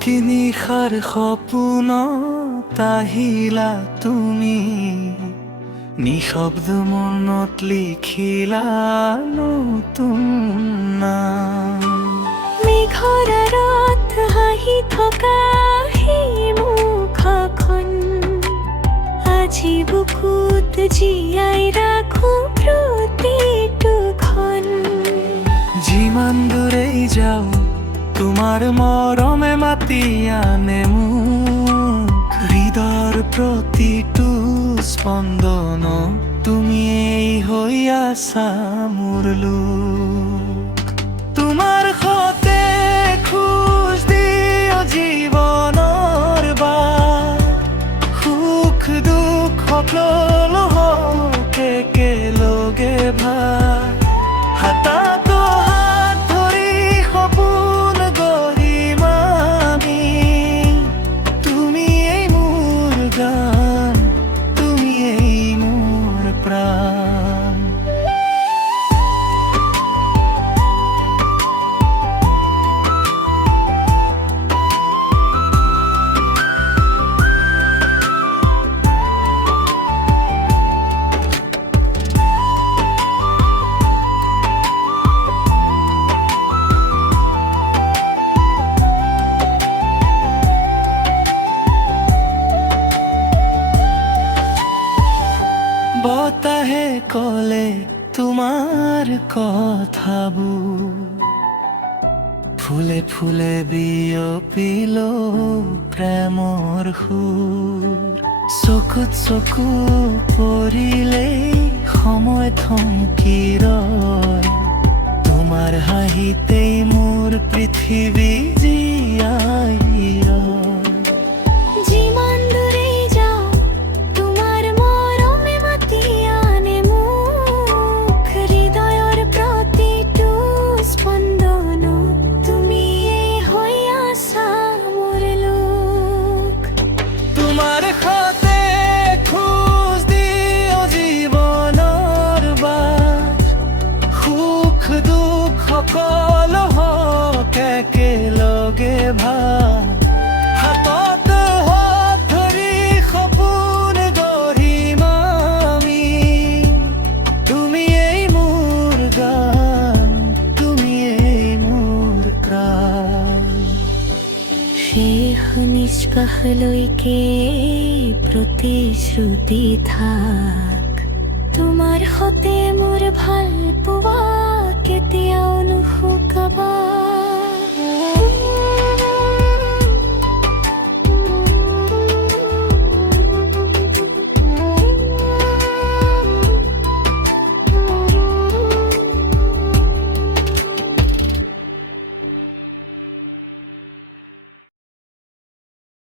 নিশাৰ সপোনত আহিলা তুমি, নিশব্দ মনত লিখিলা নতুন নাম। মেঘৰ আঁৰত হাঁহি থকা সেই মুখখন আজি বুকুত জীয়াই ৰাখো প্ৰতিটো ক্ষণ। যিমান দূৰেই যাওঁ তোমাৰ মৰমে মাতি আনে মোক, হৃদয়ৰ প্ৰতিটো স্পন্দন তুমিয়েই হৈ আছা মোৰ লোক। তোমাৰ সতে খোজ দিয় জীৱনৰ বাট, সুখ দুখ সকলো হওক একেলগে ভাগ। হাতাতো হাত ধৰি সপোন গঢ়িম আমি, তুমিয়েই মোৰ গান, তুমিয়েই মোৰ প্ৰাণ। বতাহে কলে তোমাৰ কথাবোৰ, ফুলে ফুলে বিয়পিল প্ৰেমৰ সুৰ। চকুত চকু পৰিলেই সময় থমকি ৰয়, তোমাৰ হাঁহিতেই মোৰ পৃথিৱী জীয়াই ৰয়। যিমান দূৰেই যাওঁ তোমাৰ মৰমে মাতি আনে মোক, হৃদয়ৰ প্ৰতিটো স্পন্দন তুমিয়েই হৈ আছা মোৰ লোক। তোমাৰ সতে খোজ দিয় জীৱনৰ বাট, সুখ দুখ সকলো হওক একেলগে ভাগ। হাতত হাত ধৰি সপোন গঢ়িম আমি, তুমিয়েই মোৰ গান, তুমিয়েই মোৰ প্ৰাণ। শেষ নিষ্কাষলৈকে প্ৰতিশ্ৰুতি থাক, তোমাৰ সতে মোৰ ভাল